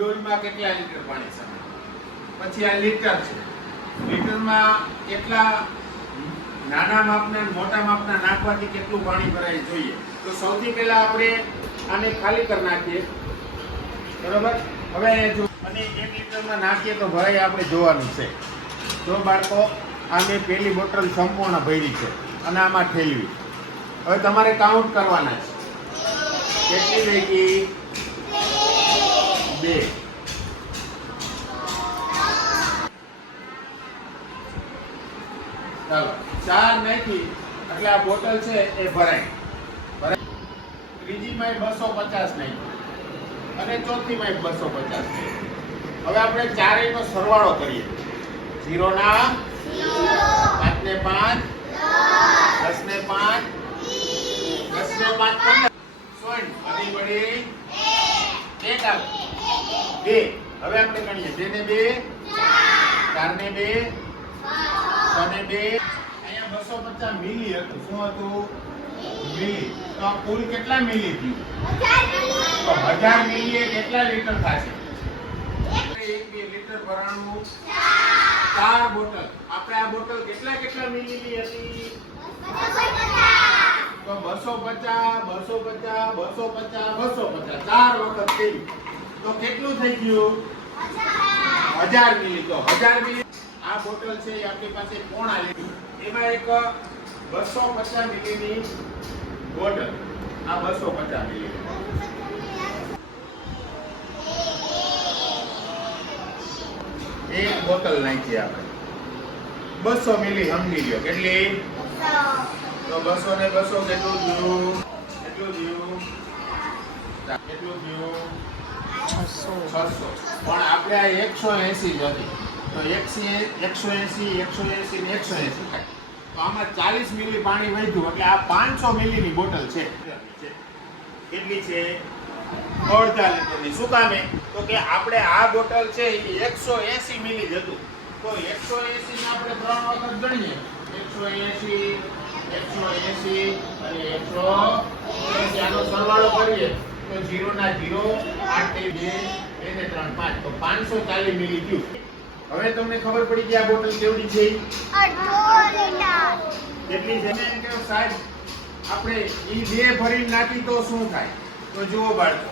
ડોલમાં કેટલા લીટર પાણી છે? પછી આ લીટર છે. લીટરમાં કેટલા નાના માપના મોટા માપના નાખવાથી કેટલું પાણી ભરાય જોઈએ? તો સૌથી પહેલા આપણે આને ખાલી કરી નાખીએ, બરોબર. હવે જો અને 1 લીટરમાં નાખીએ તો ભરાય આપણે જોવાનું છે. જો બાળકો, આ મેં પહેલી બોટલ સંપૂર્ણ ભરી છે અને આમાં ઠેલવી. હવે તમારે કાઉન્ટ કરવાના છે. કેટલી થઈ? 2. ચાલો 4 નાખી એટલે આ બોટલ છે એ ભરાય. ત્રીજી માં 250 નાખી અને ચોથી માં 250 નાખી. હવે આપણે ચારેયનો સરવાળો કરીએ. 0 ના 5 ને 5 10 ને 5 10 ને 5 15 સોન અડી બડી 1 આવે 2. હવે આપણે ગણીએ 2 ને 2 4 ને 2 6 ને 2. અહીંયા 250 મિલી હતું. શું હતું? મિલી. તો આ કુલ કેટલા મિલી થયું? તો 1000 મિલી એ કેટલા લીટર થશે? 1 લીટર ભરાણું 4 બોટલ. આપણે આ બોટલ કેટલા મિલીની હતી? તો 250 250 250 250 4 વખત થઈ. તો કેટલું થઈ ગયું? 1000 મિલી. તો 1000 મિલી આ બોટલ છે એ આપણી પાસે પોણા લીટર. એમાં એક 250 મિલીની બોટલ. આ 250 મિલી એક બોટલ નાખી આપણે. 200 મિલી સમજી લ્યો. કેટલી? તો 200 ને 200 કેટલું થયું? કેટલું થયું? 600. પણ આપણે આ 180 જ હતી. તો 180 180 ને 180 થાય. તો આમાં 40 મિલી પાણી વધ્યું એટલે આ 500 મિલીની બોટલ છે. કેટલી છે? અડધા લીટરની. શું કામે? તો કે આપણે આ બોટલ છે એ 180 મિલી જ હતું. તો 180 ને આપણે 3 વખત ગણીએ. 180 અને 180 આનો સરવાળો કરીએ તો 0 ના 0 8 ને 2 2 ને 3 5 તો 540 મિલી થયું. હવે તમને ખબર પડી કે આ બોટલ કેવડી છે? કેટલી છે? સાહેબ આપણે ઈ 2 ભરીને નાખી તો શું થાય? તો જુઓ બાળકો,